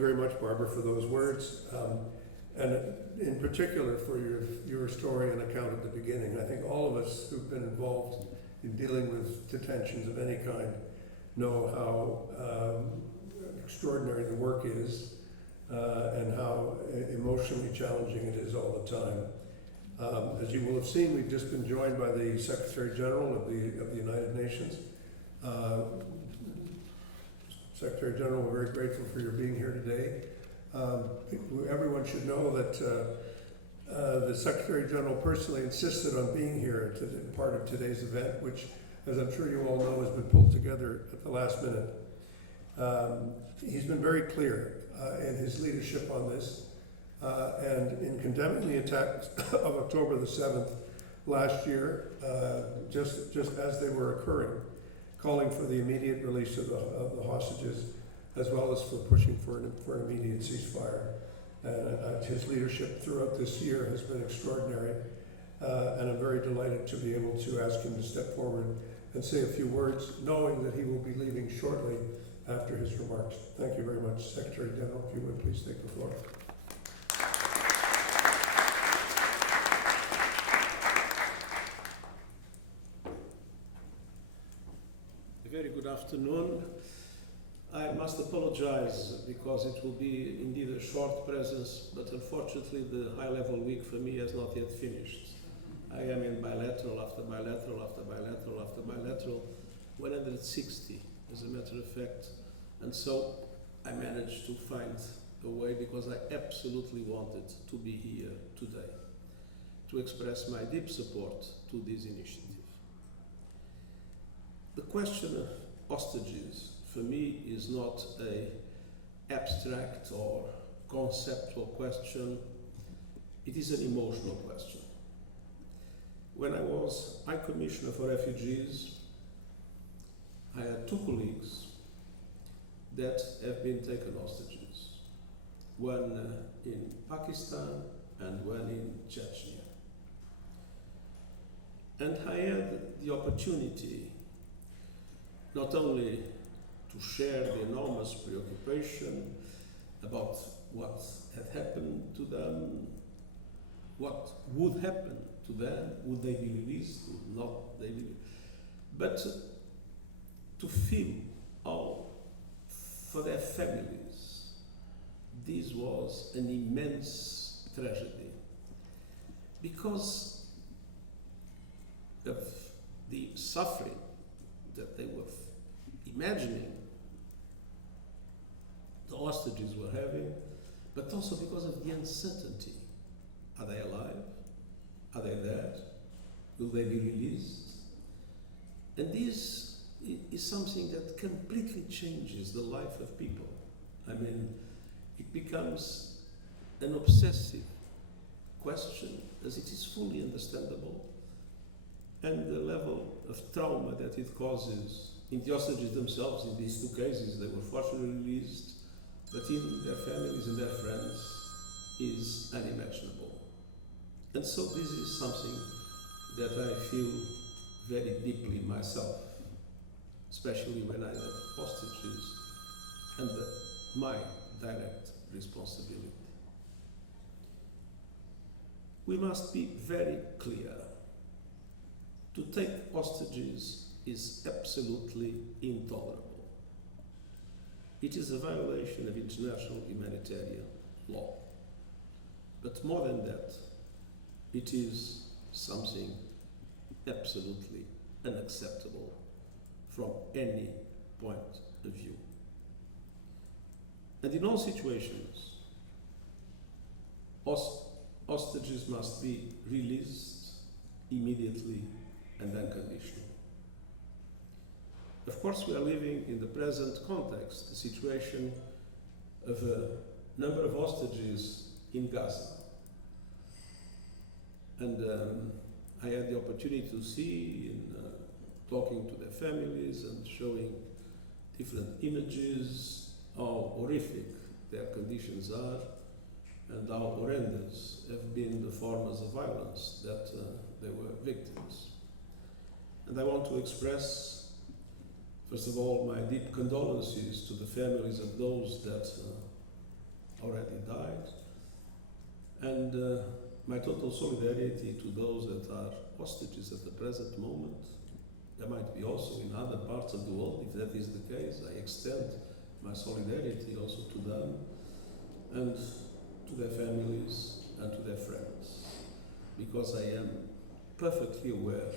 you very much, Barbara, for those words, and in particular for your story and account at the beginning. I think all of us who've been involved in dealing with detentions of any kind know how extraordinary the work is and how emotionally challenging it is all the time. As you will have seen, we've just been joined by the Secretary General of the United Nations. Secretary General, we're very grateful for your being here today. Everyone should know that the Secretary General personally insisted on being here to part of today's event, which, as I'm sure you all know, has been pulled together at the last minute. He's been very clear in his leadership on this, and in condemning the attacks of October the 7th last year, just as they were occurring, calling for the immediate release of the hostages, as well as for pushing for an immediate ceasefire. His leadership throughout this year has been extraordinary, and I'm very delighted to be able to ask him to step forward and say a few words, knowing that he will be leaving shortly after his remarks. Thank you very much. Secretary General, if you would please take the floor. Very good afternoon. I must apologize because it will be indeed a short presence, but unfortunately the high-level week for me has not yet finished. I am in bilateral after bilateral after bilateral after bilateral, 160 as a matter of fact, and so I managed to find a way, because I absolutely wanted to be here today to express my deep support to this initiative. The question of hostages, for me, is not an abstract or conceptual question. It is an emotional question. When I was High Commissioner for Refugees, I had two colleagues that have been taken hostages, one in Pakistan and one in Chechnya. And I had the opportunity not only to share the enormous preoccupation about what had happened to them, what would happen to them, would they be released, would not they be released, but to feel how, for their families, this was an immense tragedy, because of the suffering that they were imagining the hostages were having, but also because of the uncertainty. Are they alive? Are they dead? Will they be released? And this is something that completely changes the life of people. I mean, it becomes an obsessive question, as it is fully understandable, and the level of trauma that it causes in the hostages themselves. In these two cases, they were fortunately released, but in their families and their friends is unimaginable. And so this is something that I feel very deeply myself, especially when I have hostages under my direct responsibility. We must be very clear. To take hostages is absolutely intolerable. It is a violation of international humanitarian law. But more than that, it is something absolutely unacceptable from any point of view. And in all situations, hostages must be released immediately and unconditional. Of course, we are living in the present context, the situation of a number of hostages in Gaza. And I had the opportunity to see, in talking to their families and showing different images, how horrific their conditions are and how horrendous have been the forms of violence that they were victims. And I want to express, first of all, my deep condolences to the families of those that already died. And my total solidarity to those that are hostages at the present moment. There might be also in other parts of the world, if that is the case, I extend my solidarity also to them and to their families and to their friends, because I am perfectly aware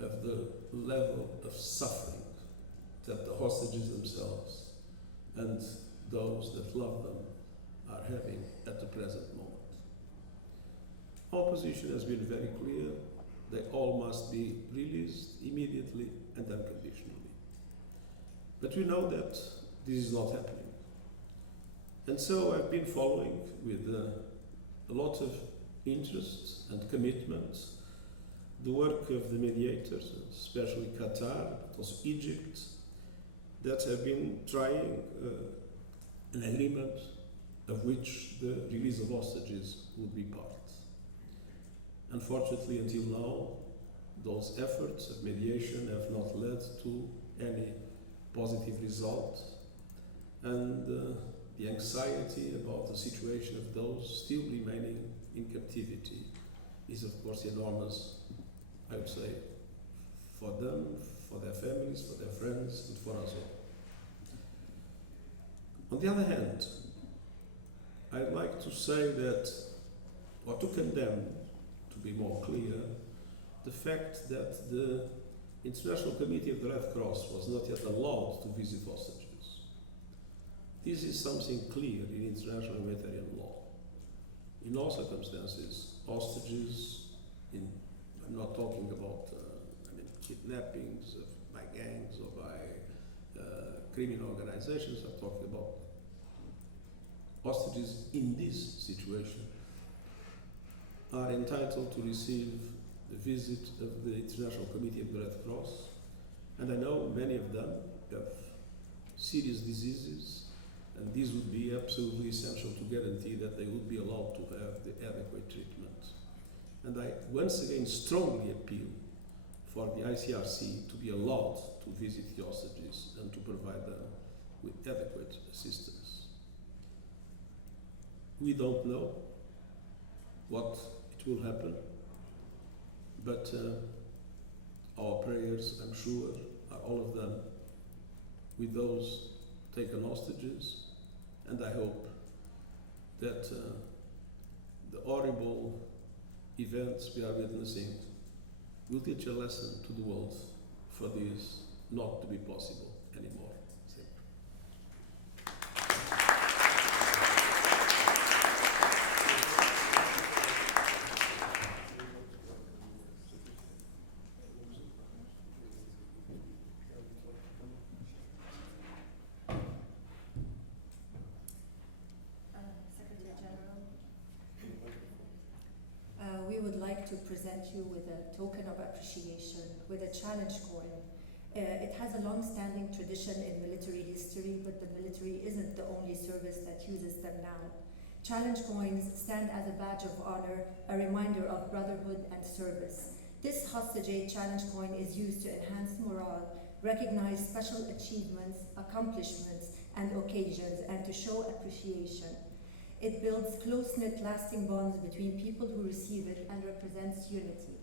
of the level of suffering that the hostages themselves and those that love them are having at the present moment. Our position has been very clear. They all must be released immediately and unconditionally. But we know that this is not happening. And so I've been following with a lot of interest and commitment the work of the mediators, especially Qatar, but also Egypt, that have been trying an agreement of which the release of hostages would be part. Unfortunately, until now, those efforts of mediation have not led to any positive result, and the anxiety about the situation of those still remaining in captivity is, of course, enormous, I would say, for them, for their families, for their friends, and for us all. On the other hand, I'd like to say that, or to condemn, to be more clear, the fact that the International Committee of the Red Cross was not yet allowed to visit hostages. This is something clear in international humanitarian law. In all circumstances, hostages, I'm not talking about kidnappings by gangs or by criminal organizations, I'm talking about hostages in this situation, are entitled to receive the visit of the International Committee of the Red Cross. And I know many of them have serious diseases, and this would be absolutely essential to guarantee that they would be allowed to have the adequate treatment. And I once again strongly appeal for the ICRC to be allowed to visit the hostages and to provide them with adequate assistance. We don't know what it will happen, but our prayers, I'm sure, are all of them with those taken hostages, and I hope that the horrible events we are witnessing will teach a lesson to the world for this not to be possible anymore. We would like to present you with a token of appreciation, with a challenge coin. It has a long-standing tradition in military history, but the military isn't the only service that uses them now. Challenge coins stand as a badge of honor, a reminder of brotherhood and service. This hostage aid challenge coin is used to enhance morale, recognize special achievements, accomplishments, and occasions, and to show appreciation. It builds close-knit, lasting bonds between people who receive it and represents unity.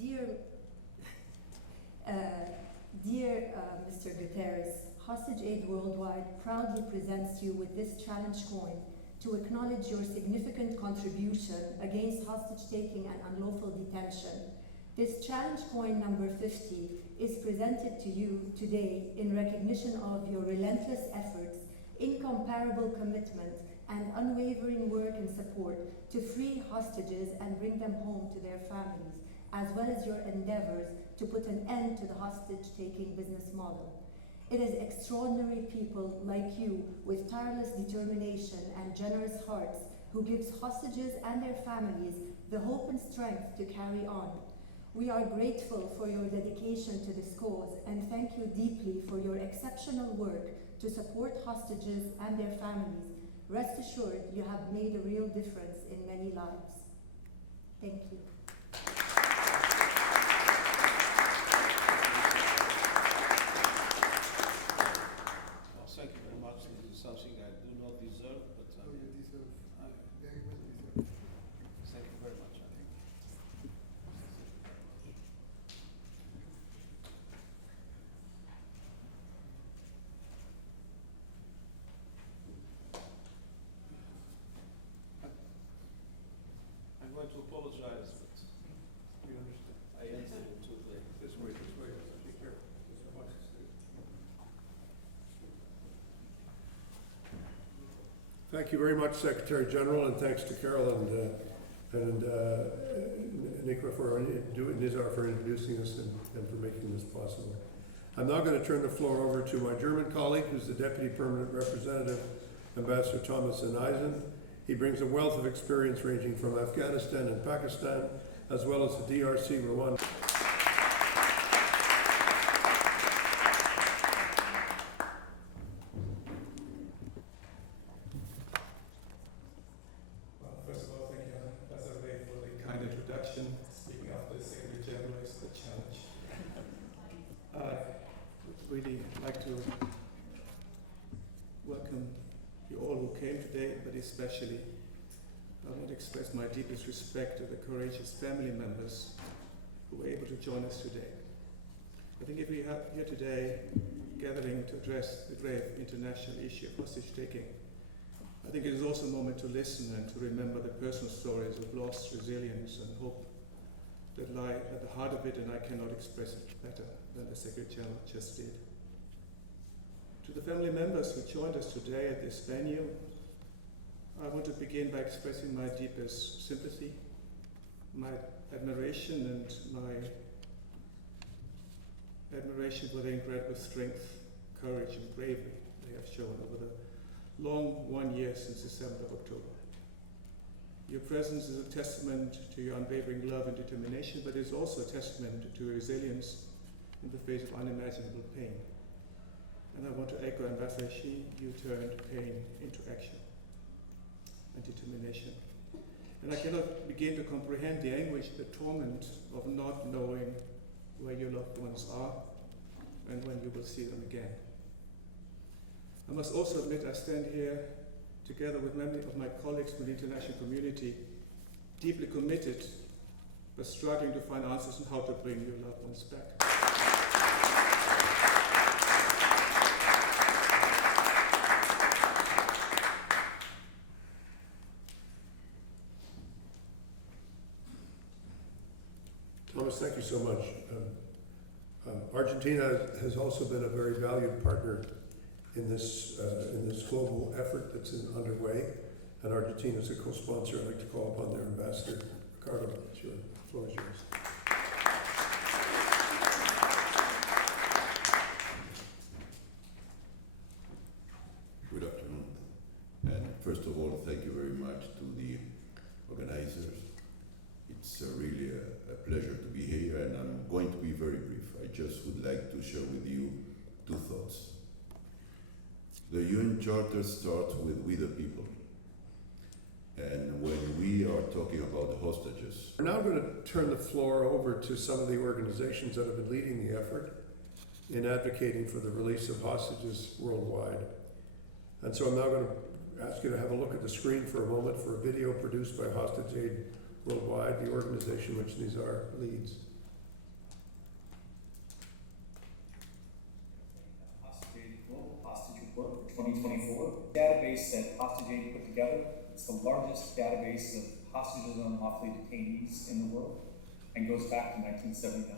Dear Mr. Guterres, Hostage Aid Worldwide proudly presents you with this challenge coin to acknowledge your significant contribution against hostage-taking and unlawful detention. This challenge coin number 50 is presented to you today in recognition of your relentless efforts, incomparable commitment, and unwavering work and support to free hostages and bring them home to their families, as well as your endeavors to put an end to the hostage-taking business model. It is extraordinary people like you with tireless determination and generous hearts who gives hostages and their families the hope and strength to carry on. We are grateful for your dedication to this cause and thank you deeply for your exceptional work to support hostages and their families. Rest assured, you have made a real difference in many lives. Thank you. Well, thank you very much. This is something I do to apologize, but We understand. I entered it too late. This way, take care. Thank you very much, Secretary General, and thanks to Carol and Nikra for Nizar for introducing us and for making this possible. I'm now going to turn the floor over to my German colleague, who's the Deputy Permanent Representative, Ambassador Thomas Eisen. He brings a wealth of experience ranging from Afghanistan and Pakistan, as well as the DRC, Rwanda. First of all, thank you, Ambassador Ray, for the kind introduction. Speaking of the Secretary General is the challenge. I'd really like to welcome you all who came today, but especially I want to express my deepest respect to the courageous family members who were able to join us today. I think if we are here today gathering to address the grave international issue of hostage-taking, I think it is also a moment to listen and to remember the personal stories of loss, resilience, and hope that lie at the heart of it, and I cannot express it better than the Secretary General just did. To the family members who joined us today at this venue, I want to begin by expressing my deepest sympathy, my admiration, and my admiration for the incredible strength, courage, and bravery they have shown over the long 1 year since the 7th of October. Your presence is a testament to your unwavering love and determination, but it is also a testament to your resilience in the face of unimaginable pain. And I want to echo Ambassador Xi, you turned pain into action and determination. And I cannot begin to comprehend the anguish, the torment of not knowing where your loved ones are and when you will see them again. I must also admit I stand here together with many of my colleagues from the international community, deeply committed, but struggling to find answers on how to bring your loved ones back. Thomas, thank you so much. Argentina has also been a very valued partner in this global effort that's underway, and Argentina is a co-sponsor. I'd like to call upon their ambassador, Ricardo. The floor is yours. Good afternoon. And first of all, thank you very much to the organizers. It's really a pleasure to be here, and I'm going to be very brief. I just would like to share with you two thoughts. The UN Charter starts with "we the people." And when we are talking about the hostages, We're now going to turn the floor over to some of the organizations that have been leading the effort in advocating for the release of hostages worldwide. And so I'm now going to ask you to have a look at the screen for a moment for a video produced by Hostage Aid Worldwide, the organization which Nizar leads. Hostage Aid Global Hostage Report for 2024. Database that Hostage Aid put together. It's the largest database of hostages and unlawfully detainees in the world and goes back to 1979.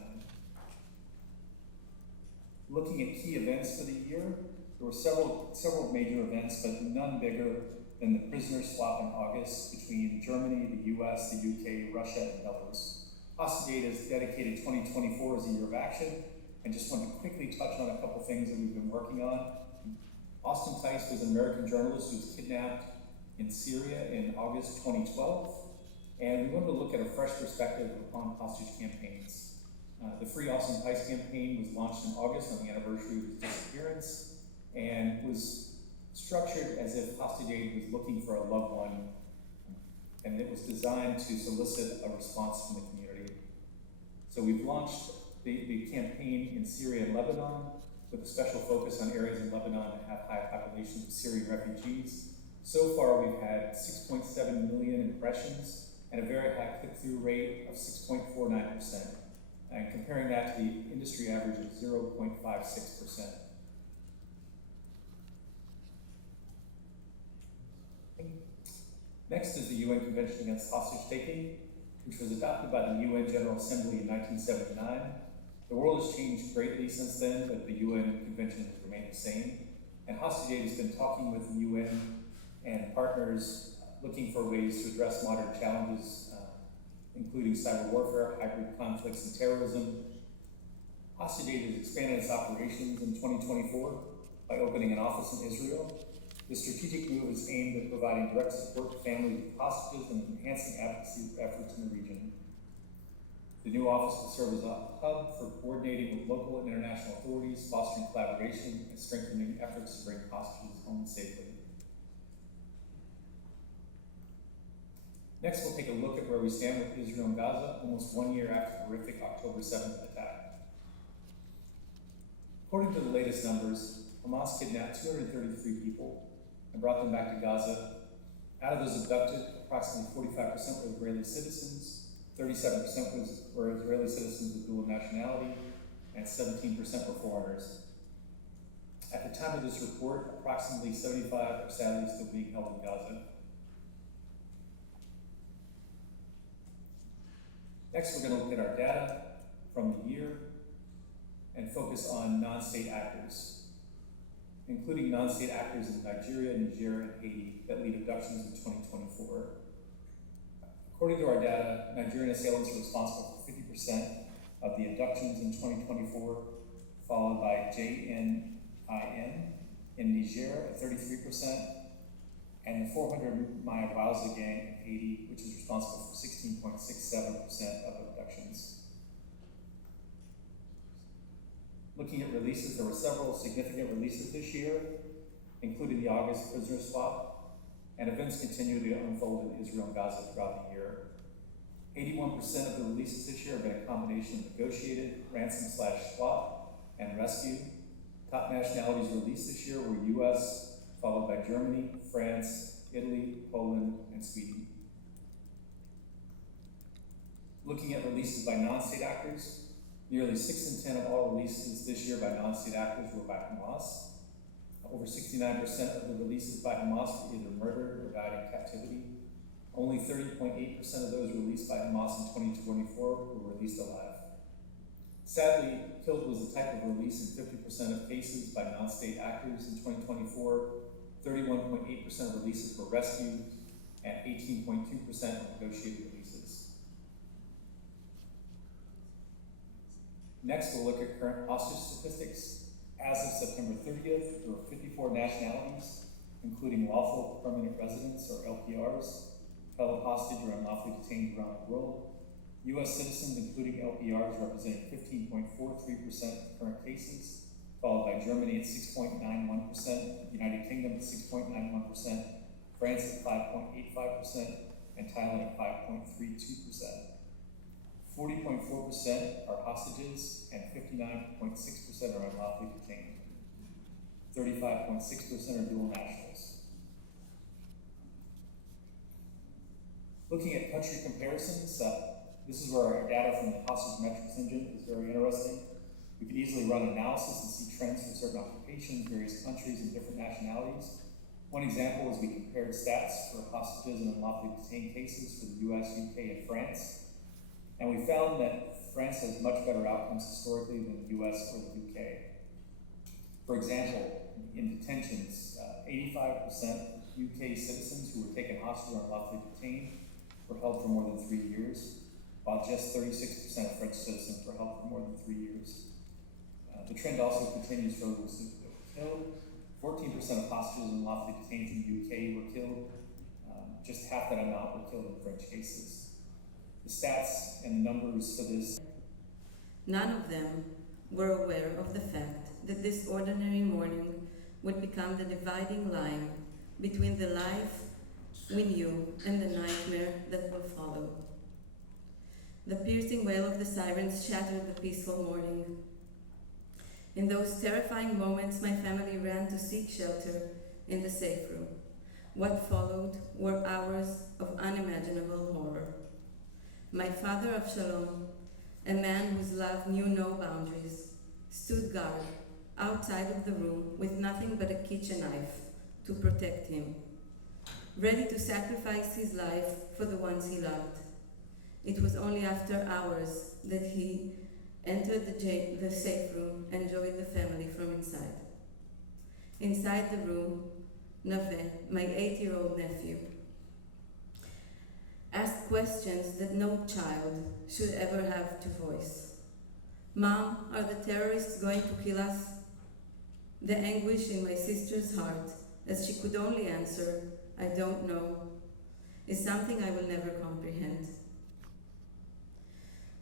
Looking at key events for the year, there were several major events, but none bigger than the prisoner swap in August between Germany, the US, the UK, Russia, and Belarus. Hostage Aid has dedicated 2024 as a year of action, and just want to quickly touch on a couple things that we've been working on. Austin Tice was an American journalist who was kidnapped in Syria in August 2012, and we wanted to look at a fresh perspective upon hostage campaigns. The Free Austin Tice campaign was launched in August on the anniversary of his disappearance, and was structured as if Hostage Aid was looking for a loved one, and it was designed to solicit a response from the community. So we've launched the campaign in Syria and Lebanon, with a special focus on areas in Lebanon that have high populations of Syrian refugees. So far, we've had 6.7 million impressions and a very high click-through rate of 6.49%, and comparing that to the industry average of 0.56%. Next is the UN Convention Against Hostage Taking. which was adopted by the UN General Assembly in 1979. The world has changed greatly since then, but the UN Convention has remained the same. And Hostage Aid has been talking with the UN and partners looking for ways to address modern challenges, including cyber warfare, hybrid conflicts, and terrorism. Hostage Aid has expanded its operations in 2024 by opening an office in Israel. This strategic move is aimed at providing direct support to families of hostages and enhancing advocacy efforts in the region. The new office will serve as a hub for coordinating with local and international authorities, fostering collaboration, and strengthening efforts to bring hostages home safely. Next, we'll take a look at where we stand with Israel and Gaza almost 1 year after the horrific October 7th attack. According to the latest numbers, Hamas kidnapped 233 people and brought them back to Gaza. Out of those abducted, approximately 45% were Israeli citizens, 37% were Israeli citizens with dual nationality, and 17% were foreigners. At the time of this report, approximately 75 are sadly still being held in Gaza. Next, we're going to look at our data from the year and focus on non-state actors, including non-state actors in Nigeria, Niger, and Haiti that lead abductions in 2024. According to our data, Nigerian assailants are responsible for 50% of the abductions in 2024, followed by JNIM in Niger at 33%, and the 400 Maya Wowza gang in Haiti, which is responsible for 16.67% of abductions. Looking at releases, there were several significant releases this year, including the August prisoner swap, and events continue to unfold in Israel and Gaza throughout the year. 81% of the releases this year have been a combination of negotiated, ransom/swap, and rescue. Top nationalities released this year were US, followed by Germany, France, Italy, Poland, and Sweden. Looking at releases by non-state actors, nearly 6 in 10 of all releases this year by non-state actors were by Hamas. Over 69% of the releases by Hamas were either murdered or died in captivity. Only 30.8% of those released by Hamas in 2024 were released alive. Sadly, killed was the type of release in 50% of cases by non-state actors in 2024. 31.8% of releases were rescued, and 18.2% were negotiated releases. Next, we'll look at current hostage statistics. As of September 30th, there were 54 nationalities, including lawful permanent residents, or LPRs, held hostage or unlawfully detained around the world. US citizens, including LPRs, representing 15.43% of current cases, followed by Germany at 6.91%, United Kingdom at 6.91%, France at 5.85%, and Thailand at 5.32%. 40.4% are hostages, and 59.6% are unlawfully detained. 35.6% are dual nationals. Looking at country comparisons, this is where our data from the hostage metrics engine is very interesting. We could easily run analysis and see trends for certain occupations, various countries, and different nationalities. One example is we compared stats for hostages and unlawfully detained cases for the US, UK, and France. And we found that France has much better outcomes historically than the US or the UK. For example, in detentions, 85% UK citizens who were taken hostage or unlawfully detained were held for more than 3 years, while just 36% of French citizens were held for more than 3 years. The trend also continues for those who were killed. 14% of hostages and unlawfully detained in the UK were killed. Just half that amount were killed in French cases. The stats and the numbers for this. None of them were aware of the fact that this ordinary morning would become the dividing line between the life we knew and the nightmare that will follow. The piercing wail of the sirens shattered the peaceful morning. In those terrifying moments, my family ran to seek shelter in the safe room. What followed were hours of unimaginable horror. My father Avshalom, a man whose love knew no boundaries, stood guard outside of the room with nothing but a kitchen knife to protect him, ready to sacrifice his life for the ones he loved. It was only after hours that he entered the safe room and joined the family from inside. Inside the room, Nave, my 8-year-old nephew, asked questions that no child should ever have to voice. Mom, are the terrorists going to kill us? The anguish in my sister's heart, as she could only answer, I don't know, is something I will never comprehend.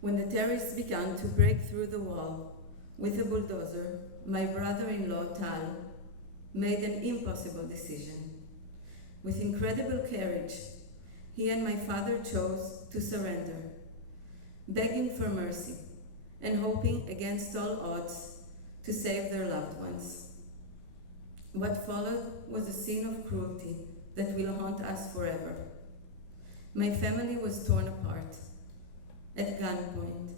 When the terrorists began to break through the wall with a bulldozer, my brother-in-law, Tal, made an impossible decision. With incredible courage, he and my father chose to surrender, begging for mercy and hoping against all odds to save their loved ones. What followed was a scene of cruelty that will haunt us forever. My family was torn apart at gunpoint.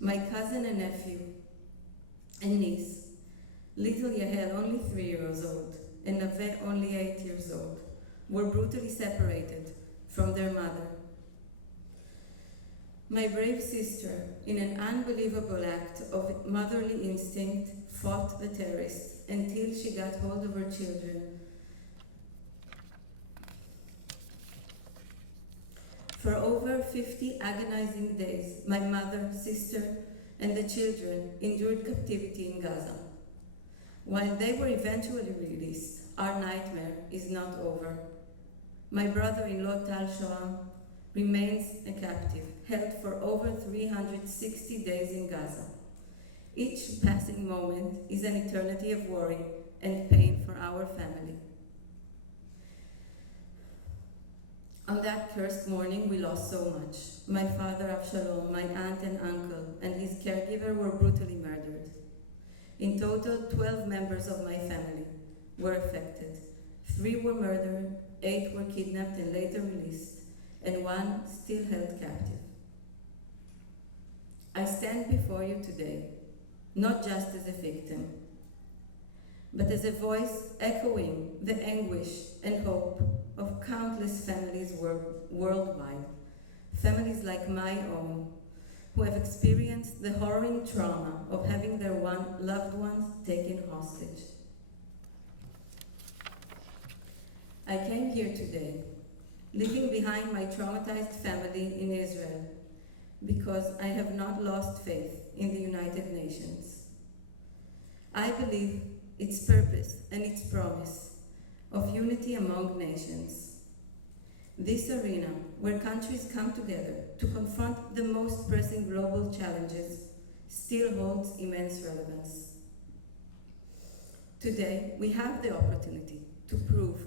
My cousin and nephew and niece, little Yahel, only 3 years old, and Nave, only 8 years old, were brutally separated from their mother. My brave sister, in an unbelievable act of motherly instinct, fought the terrorists until she got hold of her children. For over 50 agonizing days, my mother, sister, and the children endured captivity in Gaza. While they were eventually released, our nightmare is not over. My brother-in-law, Tal Shoam, remains a captive, held for over 360 days in Gaza. Each passing moment is an eternity of worry and pain for our family. On that cursed morning, we lost so much. My father, Avshalom, my aunt and uncle, and his caregiver were brutally murdered. In total, 12 members of my family were affected. 3 were murdered, 8 were kidnapped and later released, and 1 still held captive. I stand before you today, not just as a victim, but as a voice echoing the anguish and hope of countless families worldwide, families like my own, who have experienced the harrowing trauma of having their loved ones taken hostage. I came here today, leaving behind my traumatized family in Israel, because I have not lost faith in the United Nations. I believe its purpose and its promise of unity among nations. This arena, where countries come together to confront the most pressing global challenges, still holds immense relevance. Today, we have the opportunity to prove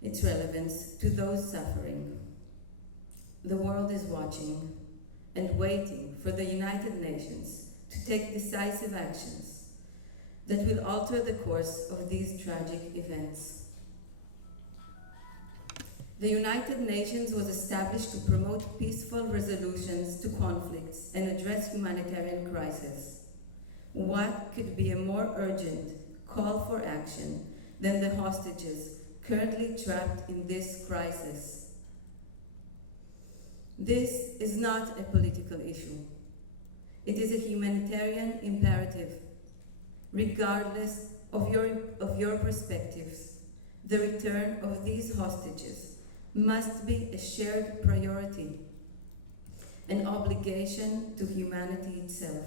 its relevance to those suffering. The world is watching and waiting for the United Nations to take decisive actions that will alter the course of these tragic events. The United Nations was established to promote peaceful resolutions to conflicts and address humanitarian crises. What could be a more urgent call for action than the hostages currently trapped in this crisis? This is not a political issue. It is a humanitarian imperative. Regardless of your perspectives, the return of these hostages must be a shared priority, an obligation to humanity itself.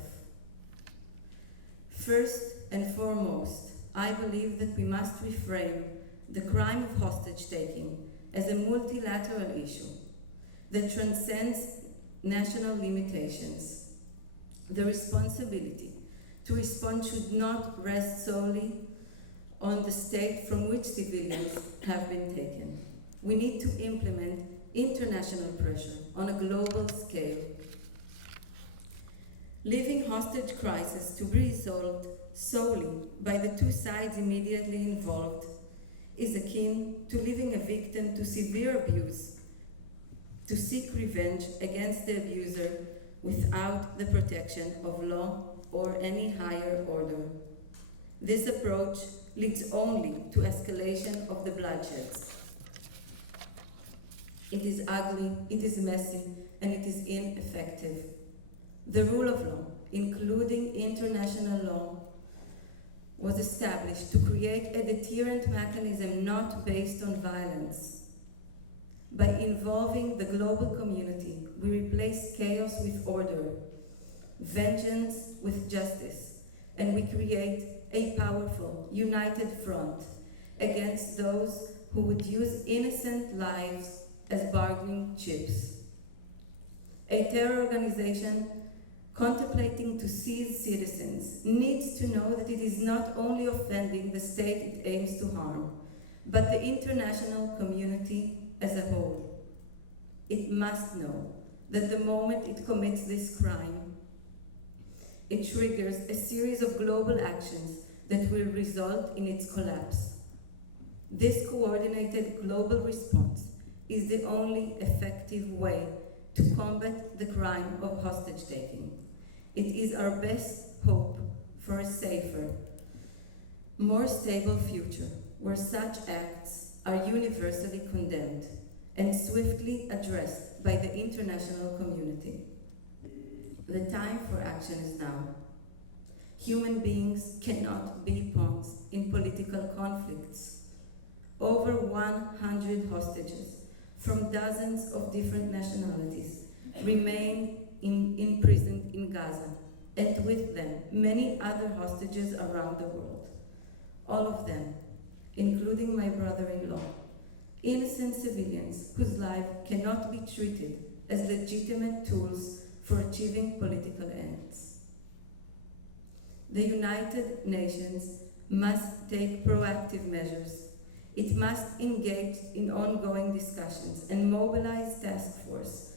First and foremost, I believe that we must reframe the crime of hostage-taking as a multilateral issue that transcends national limitations. The responsibility to respond should not rest solely on the state from which civilians have been taken. We need to implement international pressure on a global scale. Leaving hostage crisis to be resolved solely by the 2 sides immediately involved is akin to leaving a victim to severe abuse to seek revenge against the abuser without the protection of law or any higher order. This approach leads only to escalation of the bloodshed. It is ugly, it is messy, and it is ineffective. The rule of law, including international law, was established to create a deterrent mechanism not based on violence. By involving the global community, we replace chaos with order, vengeance with justice, and we create a powerful, united front against those who would use innocent lives as bargaining chips. A terror organization contemplating to seize citizens needs to know that it is not only offending the state it aims to harm, but the international community as a whole. It must know that the moment it commits this crime, it triggers a series of global actions that will result in its collapse. This coordinated global response is the only effective way to combat the crime of hostage-taking. It is our best hope for a safer, more stable future where such acts are universally condemned and swiftly addressed by the international community. The time for action is now. Human beings cannot be pawns in political conflicts. Over 100 hostages from dozens of different nationalities remain imprisoned in Gaza, and with them many other hostages around the world. All of them, including my brother-in-law, innocent civilians whose lives cannot be treated as legitimate tools for achieving political ends. The United Nations must take proactive measures. It must engage in ongoing discussions and mobilize task force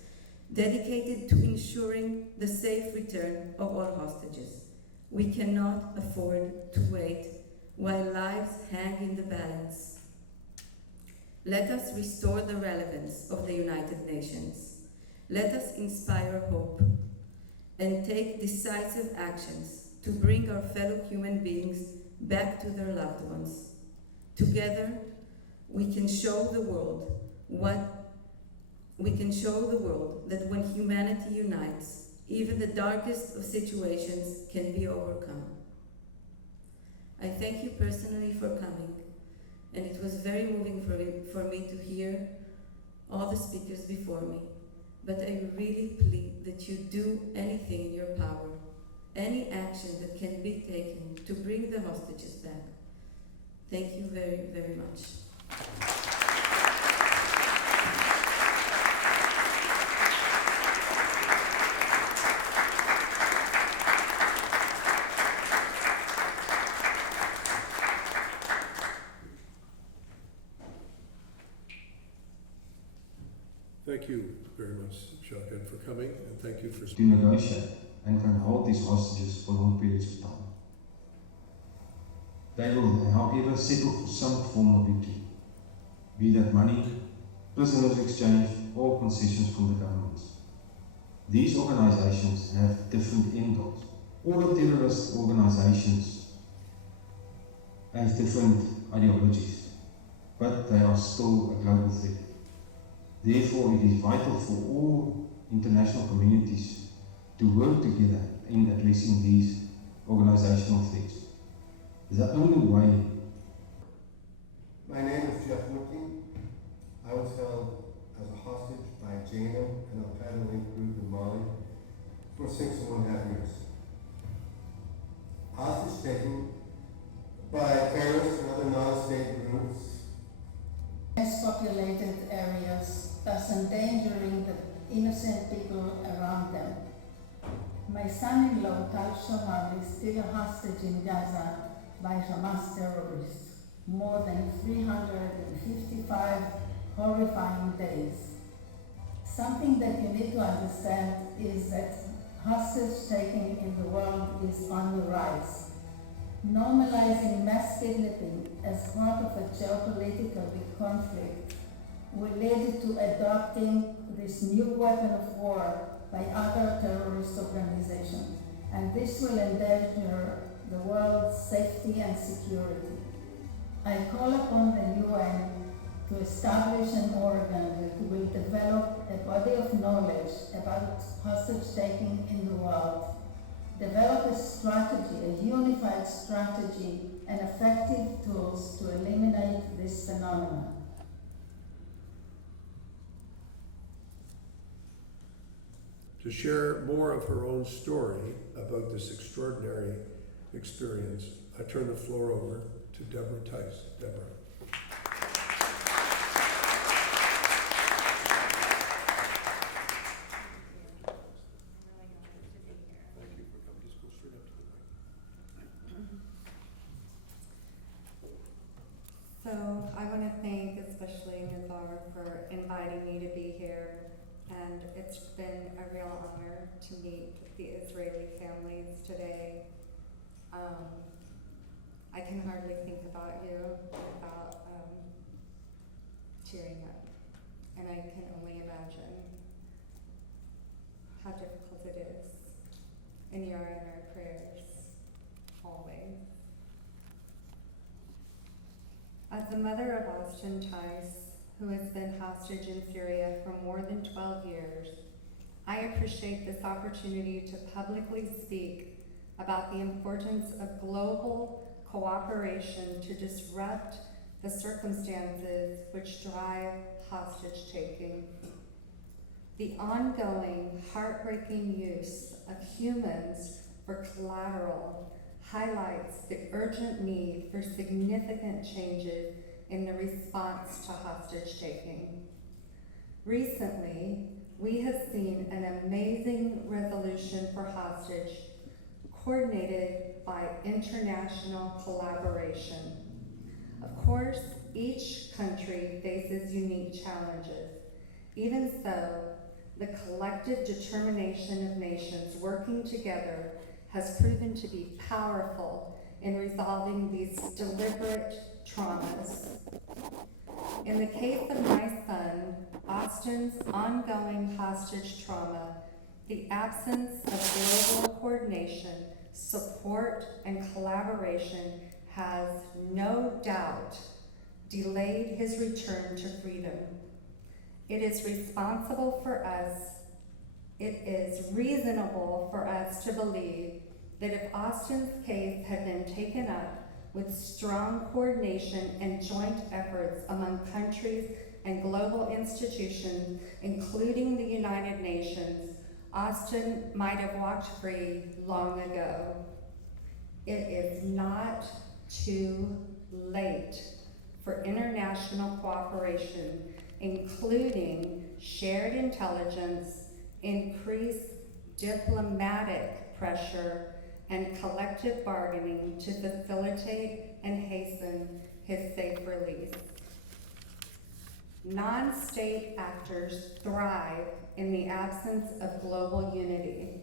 dedicated to ensuring the safe return of all hostages. We cannot afford to wait while lives hang in the balance. Let us restore the relevance of the United Nations. Let us inspire hope and take decisive actions to bring our fellow human beings back to their loved ones. Together, we can show the world that when humanity unites, even the darkest of situations can be overcome. I thank you personally for coming, and it was very moving for me to hear all the speakers before me, but I really plead that you do anything in your power, any action that can be taken to bring the hostages back. Thank you very, very much. Thank you very much, Shotgun, for coming, and thank you for to negotiate and can hold these hostages for long periods of time. They will, however, settle for some form of victory, be that money, prisoners exchange, or concessions from the governments. These organizations have different end goals. All the terrorist organizations have different ideologies, but they are still a global threat. Therefore, it is vital for all international communities to work together in addressing these organizational threats. The only way. My name is Jeff Mookie. I was held as a hostage by JNIM and Al Qaeda linked group in Mali for 6.5 years. Hostage taken by terrorists and other non-state groups. Less populated areas, thus endangering the innocent people around them. My son-in-law, Tal Shahar, is still a hostage in Gaza by Hamas terrorists. More than 355 horrifying days. Something that you need to understand is that hostage taking in the world is on the rise. Normalizing mass kidnapping as part of a geopolitical conflict will lead to adopting this new weapon of war by other terrorist organizations, and this will endanger the world's safety and security. I call upon the UN to establish an organ that will develop knowledge about hostage taking in the world, develop a strategy, a unified strategy, and effective tools to eliminate this phenomenon. To share more of her own story about this extraordinary experience, I turn the floor over to Deborah Tice. Deborah. Thank you for coming. Just go straight up to the mic. So I want to thank especially Nizar for inviting me to be here, and it's been a real honor to meet the Israeli families today. I can hardly think about you without tearing up, and I can only imagine how difficult it is, and you are in our prayers always. As the mother of Austin Tice, who has been hostage in Syria for more than 12 years, I appreciate this opportunity to publicly speak about the importance of global cooperation to disrupt the circumstances which drive hostage taking. The ongoing, heartbreaking use of humans for collateral highlights the urgent need for significant changes in the response to hostage taking. Recently, we have seen an amazing resolution for hostage coordinated by international collaboration. Of course, each country faces unique challenges. Even so, the collective determination of nations working together has proven to be powerful in resolving these deliberate traumas. In the case of my son, Austin's ongoing hostage trauma, the absence of global coordination, support, and collaboration has no doubt delayed his return to freedom. It is responsible for us, it is reasonable for us to believe that if Austin's case had been taken up with strong coordination and joint efforts among countries and global institutions, including the United Nations, Austin might have walked free long ago. It is not too late for international cooperation, including shared intelligence, increased diplomatic pressure, and collective bargaining to facilitate and hasten his safe release. Non-state actors thrive in the absence of global unity.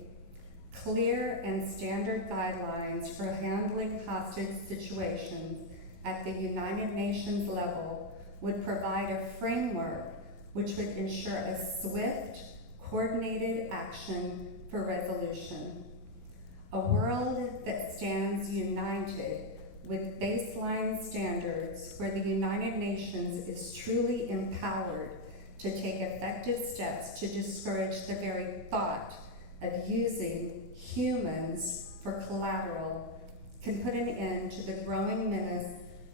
Clear and standard guidelines for handling hostage situations at the United Nations level would provide a framework which would ensure a swift, coordinated action for resolution. A world that stands united with baseline standards where the United Nations is truly empowered to take effective steps to discourage the very thought of using humans for collateral can put an end to the growing menace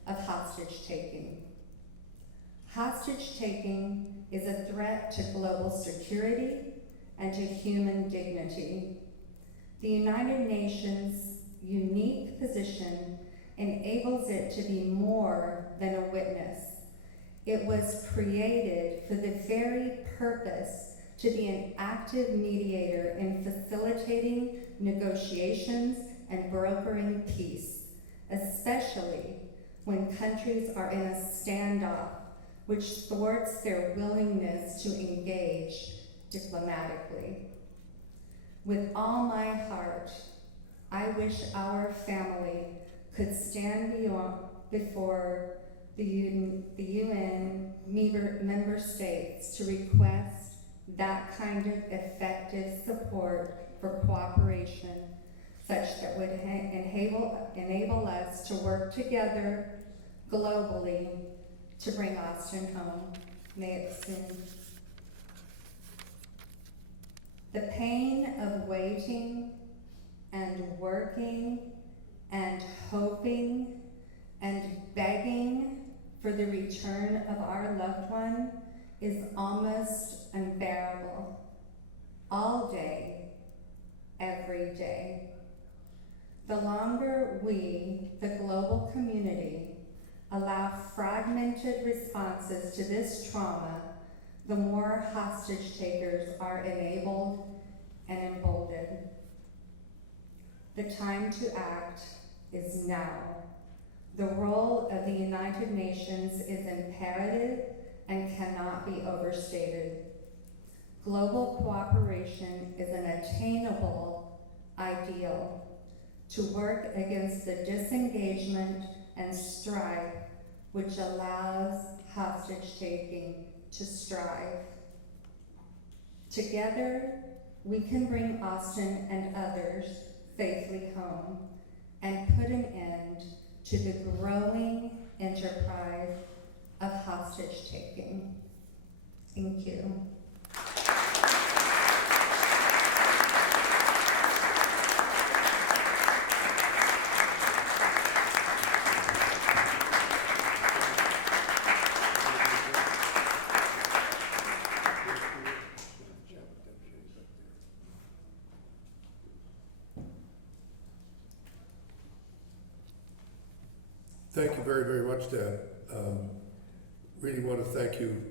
of hostage taking. Hostage taking is a threat to global security and to human dignity. The United Nations' unique position enables it to be more than a witness. It was created for the very purpose to be an active mediator in facilitating negotiations and brokering peace, especially when countries are in a standoff, which thwarts their willingness to engage diplomatically. With all my heart, I wish our family could stand before the UN member states to request that kind of effective support for cooperation, such that would enable us to work together globally to bring Austin home. May it soon. The pain of waiting and working and hoping and begging for the return of our loved one is almost unbearable. All day, every day. The longer we, the global community, allow fragmented responses to this trauma, the more hostage takers are enabled and emboldened. The time to act is now. The role of the United Nations is imperative and cannot be overstated. Global cooperation is an attainable ideal to work against the disengagement and strife which allows hostage-taking to strive. Together, we can bring Austin and others safely home and put an end to the growing enterprise of hostage-taking. Thank you. Thank you very, very much, Dan. Really want to thank you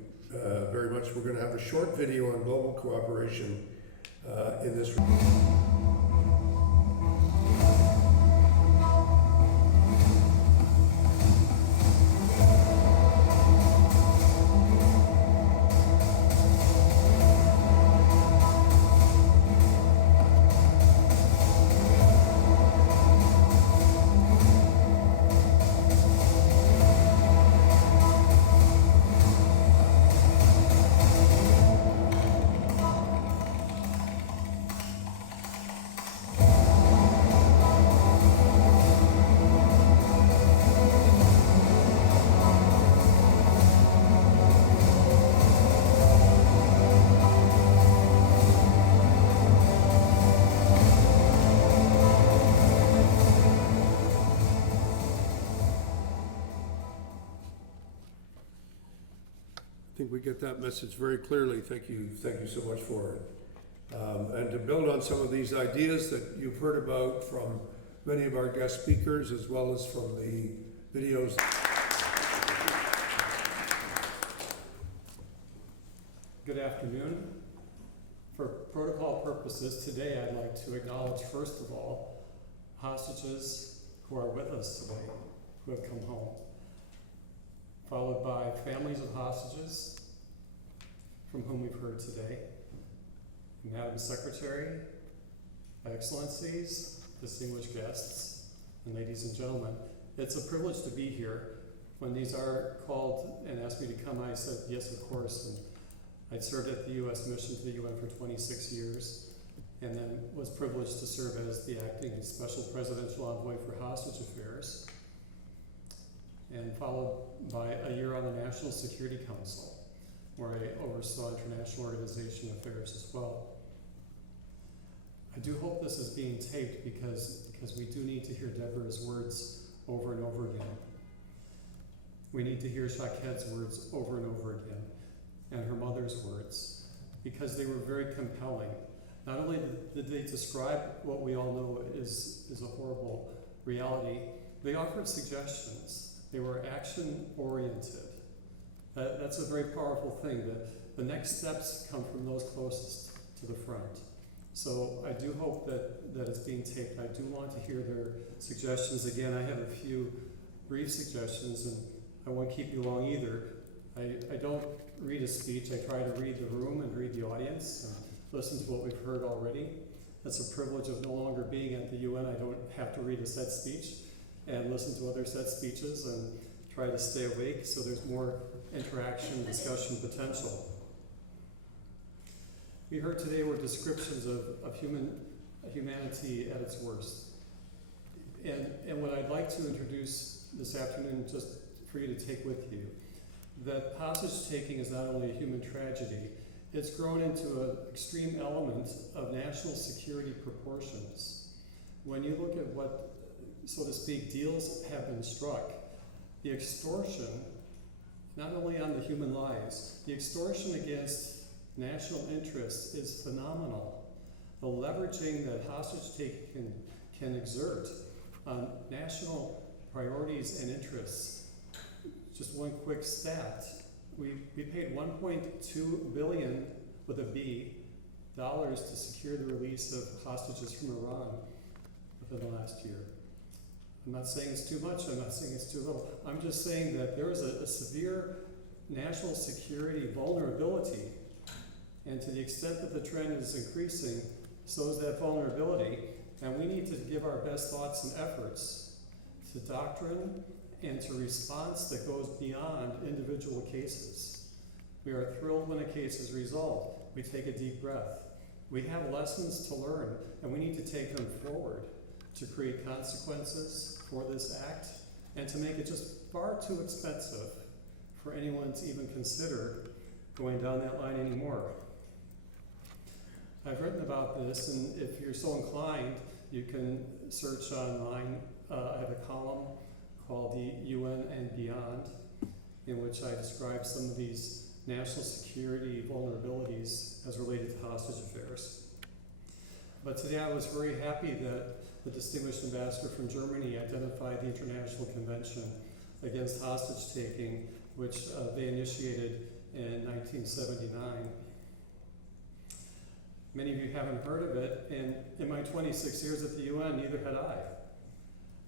very much. We're going to have a short video on global cooperation in this. I think we get that message very clearly. Thank you so much for it. And to build on some of these ideas that you've heard about from many of our guest speakers, as well as from the videos. Good afternoon. For protocol purposes, today I'd like to acknowledge, first of all, hostages who are with us today, who have come home, followed by families of hostages from whom we've heard today. Madam Secretary, Excellencies, distinguished guests, and ladies and gentlemen, it's a privilege to be here. When these are called and asked me to come, I said yes, of course. And I'd served at the U.S. mission to the UN for 26 years, and then was privileged to serve as the acting special presidential envoy for hostage affairs, and followed by a year on the National Security Council, where I oversaw international organization affairs as well. I do hope this is being taped because we do need to hear Deborah's words over and over again. We need to hear Shaket's words over and over again, and her mother's words, because they were very compelling. Not only did they describe what we all know is a horrible reality, they offered suggestions. They were action-oriented. That's a very powerful thing. The next steps come from those closest to the front. So I do hope that it's being taped. I do want to hear their suggestions. Again, I have a few brief suggestions, and I won't keep you long either. I don't read a speech. I try to read the room and read the audience and listen to what we've heard already. That's a privilege of no longer being at the UN. I don't have to read a set speech and listen to other set speeches and try to stay awake, so there's more interaction, discussion potential. We heard today were descriptions of humanity at its worst. And what I'd like to introduce this afternoon, just for you to take with you, that hostage taking is not only a human tragedy, It's grown into an extreme element of national security proportions. When you look at what, so to speak, deals have been struck, the extortion, not only on the human lives, the extortion against national interests is phenomenal. The leveraging that hostage taking can exert on national priorities and interests. Just one quick stat. We paid $1.2 billion with a B dollars to secure the release of hostages from Iran within the last year. I'm not saying it's too much, I'm not saying it's too little. I'm just saying that there is a severe national security vulnerability, and to the extent that the trend is increasing, so is that vulnerability, and we need to give our best thoughts and efforts to doctrine and to response that goes beyond individual cases. We are thrilled when a case is resolved. We take a deep breath. We have lessons to learn, and we need to take them forward to create consequences for this act and to make it just far too expensive for anyone to even consider going down that line anymore. I've written about this, and if you're so inclined, you can search online. I have a column called the UN and Beyond, in which I describe some of these national security vulnerabilities as related to hostage affairs. But today I was very happy that the distinguished ambassador from Germany identified the International Convention Against Hostage Taking, which they initiated in 1979. Many of you haven't heard of it, and in my 26 years at the UN, neither had I.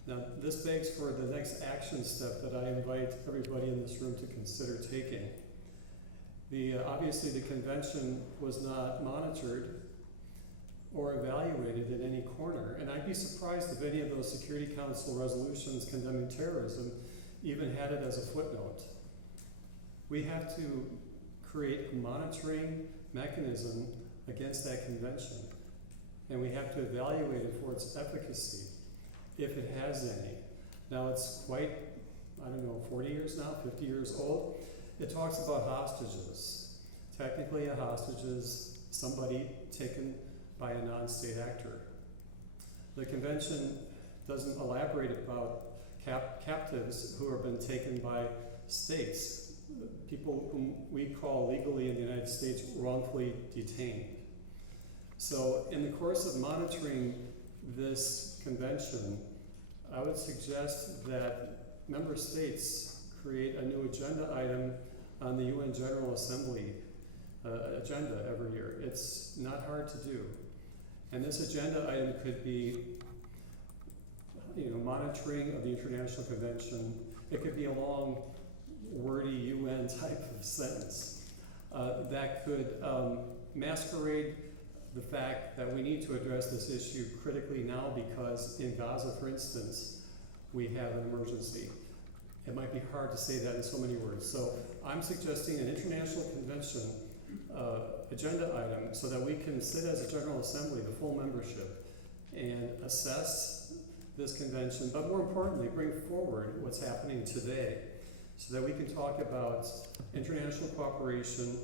Now, this begs for the next action step that I invite everybody in this room to consider taking. Obviously, the convention was not monitored or evaluated in any corner, and I'd be surprised if any of those Security Council resolutions condemning terrorism even had it as a footnote. We have to create a monitoring mechanism against that convention, and we have to evaluate it for its efficacy, if it has any. Now it's quite, 40 years now, 50 years old. It talks about hostages. Technically a hostage is somebody taken by a non-state actor. The convention doesn't elaborate about captives who have been taken by states, people whom we call legally in the United States wrongfully detained. So in the course of monitoring this convention, I would suggest that member states create a new agenda item on the UN General Assembly agenda every year. It's not hard to do. And this agenda item could be monitoring of the International Convention. It could be a long, wordy UN type of sentence that could masquerade the fact that we need to address this issue critically now because in Gaza, for instance, we have an emergency. It might be hard to say that in so many words. So I'm suggesting an international convention agenda item so that we can sit as a General Assembly, the full membership, and assess this convention, but more importantly, bring forward what's happening today so that we can talk about international cooperation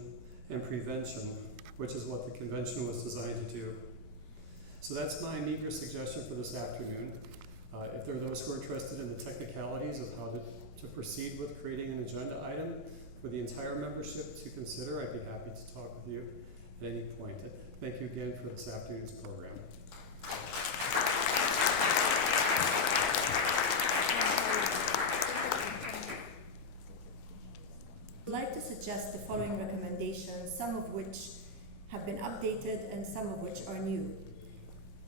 and prevention, which is what the convention was designed to do. So that's my meager suggestion for this afternoon. If there are those who are interested in the technicalities of how to proceed with creating an agenda item for the entire membership to consider, I'd be happy to talk with you at any point. Thank you again for this afternoon's program. I'd like to suggest the following recommendations, some of which have been updated and some of which are new.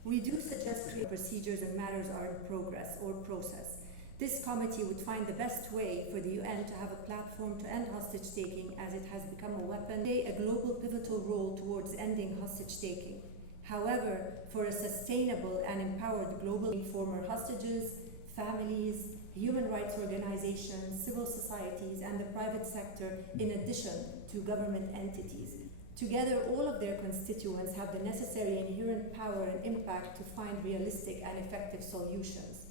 We do suggest procedures and matters are in progress or process. This committee would find the best way for the UN to have a platform to end hostage-taking as it has become a weapon, play a global pivotal role towards ending hostage-taking. However, for a sustainable and empowered global former hostages, families, human rights organizations, civil societies, and the private sector, in addition to government entities. Together, all of their constituents have the necessary inherent power and impact to find realistic and effective solutions.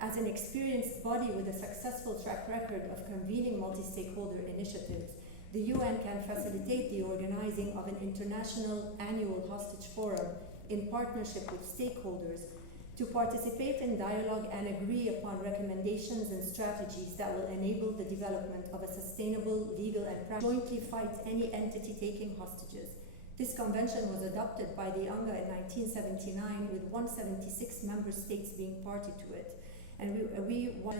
As an experienced body with a successful track record of convening multi-stakeholder initiatives, the UN can facilitate the organizing organizing of an international annual hostage forum in partnership with stakeholders to participate in dialogue and agree upon recommendations and strategies that will enable the development of a sustainable, legal, and jointly fight any entity taking hostages. This convention was adopted by the UNGA in 1979, with 176 member states being party to it. And we want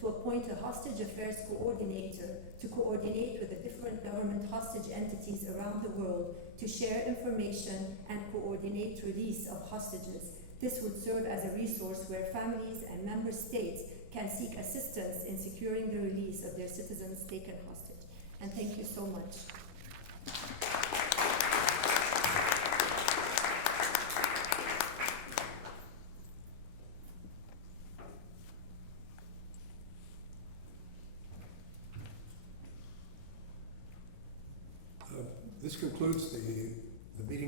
to appoint a hostage affairs coordinator to coordinate with the different government hostage entities around the world to share information and coordinate release of hostages. This would serve as a resource where families and member states can seek assistance in securing the release of their citizens taken hostage. And thank you so much. This concludes the meeting